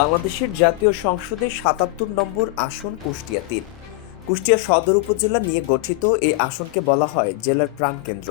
বাংলাদেশের জাতীয় সংসদে সাতাত্তর নম্বর আসন কুষ্টিয়া তিন। কুষ্টিয়া সদর উপজেলা নিয়ে গঠিত এই আসনকে বলা হয় জেলার প্রাণকেন্দ্র।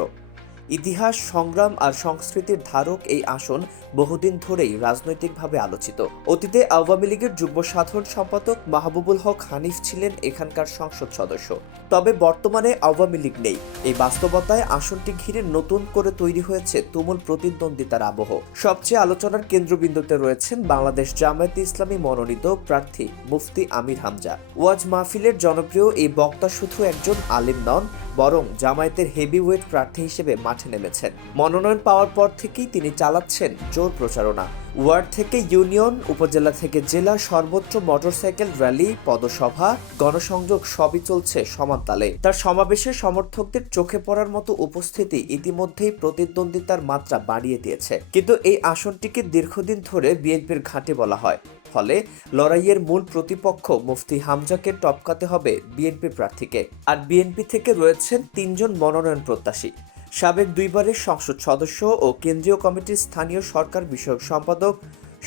ইতিহাস, সংগ্রাম আর সংস্কৃতির ধারক এই আসন বহুদিন ধরেই রাজনৈতিকভাবে আলোচিত। অতীতে আওয়ামী লীগের যুগ্ম সাধারণ সম্পাদক মাহবুবুল হক হানিফ ছিলেন এখানকার সংসদ সদস্য। তবে বর্তমানে আওয়ামী লীগ নেই। এই বাস্তবতায় আসনটি ঘিরে নতুন করে তৈরি হয়েছে তুমুল প্রতিদ্বন্দ্বিতার আবহ। সবচেয়ে আলোচনার কেন্দ্রবিন্দুতে রয়েছেন বাংলাদেশ জামায়াতে ইসলামী মনোনীত প্রার্থী মুফতি আমির হামজা। ওয়াজ মাহফিলের জনপ্রিয় এই বক্তা শুধু একজন আলিম নন বরং জামায়াতের হেভিওয়েট প্রার্থী হিসেবে মাঠে নেমেছেন। মনোনয়ন পাওয়ার পর থেকেই তিনি চালাচ্ছেন জোর প্রচারণা। ওয়ার্ড থেকে ইউনিয়ন, উপজেলা থেকে জেলা সর্বোচ্চ মোটরসাইকেল র্যালি, পদসভা, গণসংযোগ সবই চলছে সমান তালে। তার সমাবেশে সমর্থকদের চোখে পড়ার মতো উপস্থিতি ইতিমধ্যেই প্রতিদ্বন্দ্বিতার মাত্রা বাড়িয়ে দিয়েছে। কিন্তু এই আসনটিকে দীর্ঘদিন ধরে বিএনপির ঘাঁটি বলা হয়। ফলে লড়াইয়ের মূল প্রতিপক্ষ মুফতি হামজাকে টপকাতে হবে বিএনপি প্রার্থীকে। আর বিএনপি থেকে রয়েছেন তিনজন মনোনয়ন প্রত্যাশী। সাবেক দুইবারের সংসদ সদস্য ও কেন্দ্রীয় কমিটির স্থানীয় সরকার বিষয়ক সম্পাদক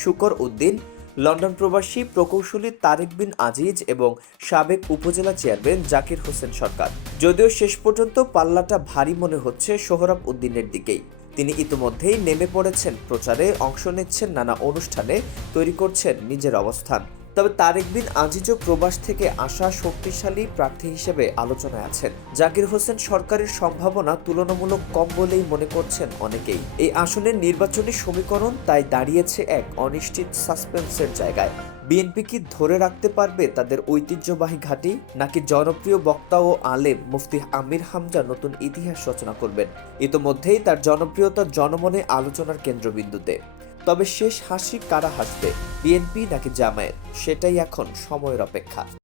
শুকর উদ্দিন, লন্ডন প্রবাসী প্রকৌশলী তারেক বিন আজিজ এবং সাবেক উপজেলা চেয়ারম্যান জাকির হোসেন সরকার। যদিও শেষ পর্যন্ত পাল্লাটা ভারী মনে হচ্ছে সোহরাব উদ্দিনের দিকেই। তিনি ইতিমধ্যেই নেমে পড়েছেন প্রচারে, অংশ নিচ্ছেন নানা অনুষ্ঠানে, তৈরি করছেন নিজের অবস্থান। তবে তারেক বিন আজিজও প্রবাস থেকে আসা শক্তিশালী প্রার্থী হিসেবে আলোচনায় আছেন। জাকির হোসেন সরকারের সম্ভাবনা তুলনামূলক কম বলেই মনে করছেন অনেকেই। এই আসনের নির্বাচনী সমীকরণ তাই দাঁড়িয়েছে এক অনিশ্চিত সাসপেন্সের জায়গায়। বিএনপি কি ধরে রাখতে পারবে তাদের ঐতিহ্যবাহী ঘাঁটি, নাকি জনপ্রিয় বক্তা ও আলেম মুফতি আমির হামজা নতুন ইতিহাস রচনা করবেন? ইতোমধ্যেই তার জনপ্রিয়তা জনমনে আলোচনার কেন্দ্রবিন্দুতে। তবে শেষ হাসি কারা হাসবে? বিএনপি নাকি জামায়াত? সেটাই এখন সময়ের অপেক্ষা।